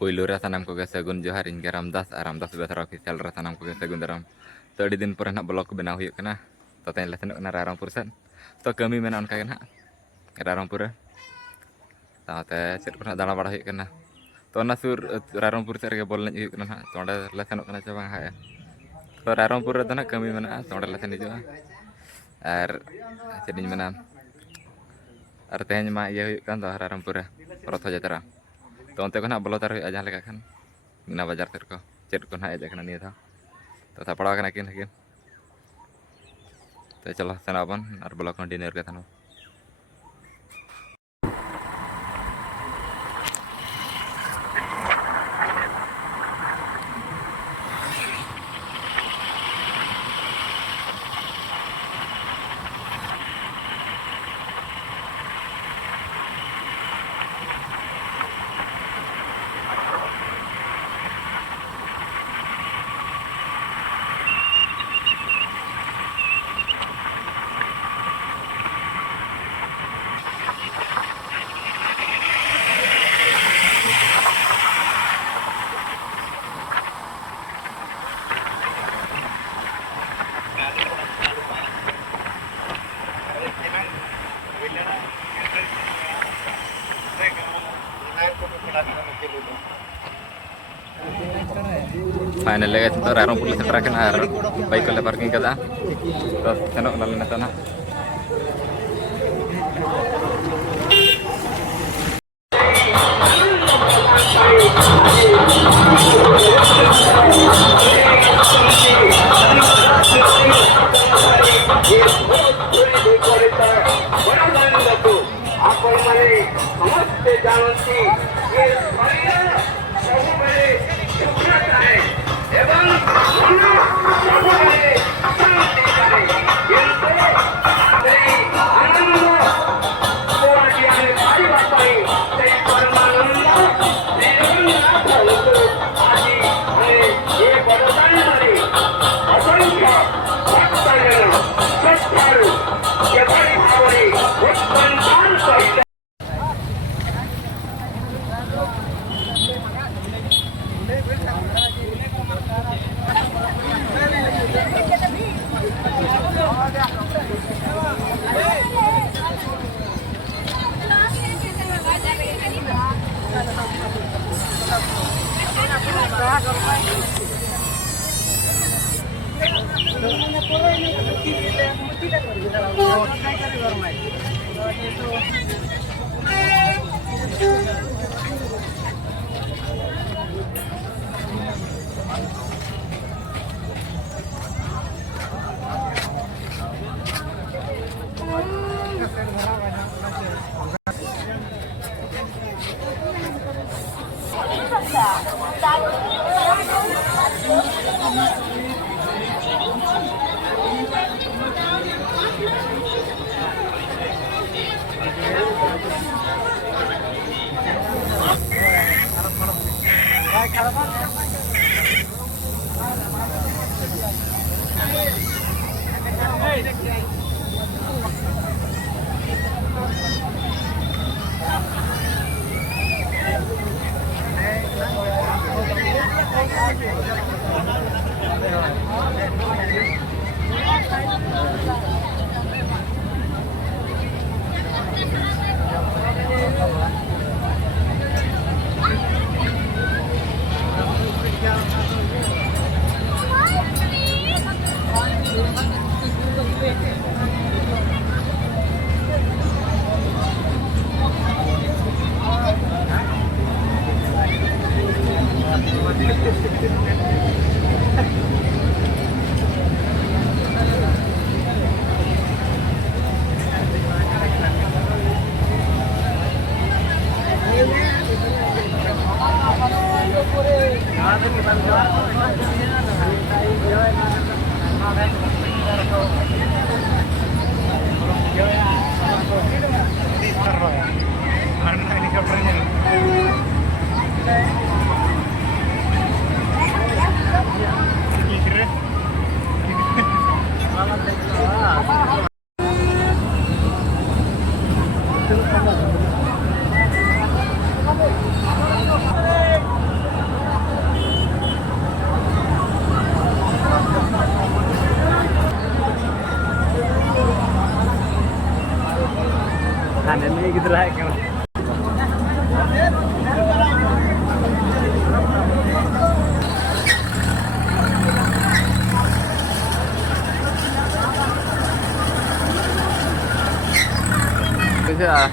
Puylu rasanam ko sagun johar inge Ramdas Betra official rasanam ko sagun daram. To di din pura nak blog benaw huyuk kana. To ten lesan kana rarang pursan. To kami menaon ka kana. Rarang pura. Ta te chat pura dala bada huyuk kana. To na sur rarang pura serga bolan huyuk kana. To nda lesan kana coba ha. To rarang pura to na kami mena to nda lesan ijo. Ar jadi mana. Artinya mah iya huyuk kan to rarang pura. Proto jatara. तो उनते को ना बोलो तार अजा लेका खान ना बाजार तेर को चेट को ना अजा खाना नहीं था तो था पड़ा खाना किन हकिन तो चलो सनाबन और बोलो को डिनर के थानो Finally guys, ntar arong pulis terakan ar baik kalau parking kata, terus tenok lalu natana. gitu lah kan. Bisa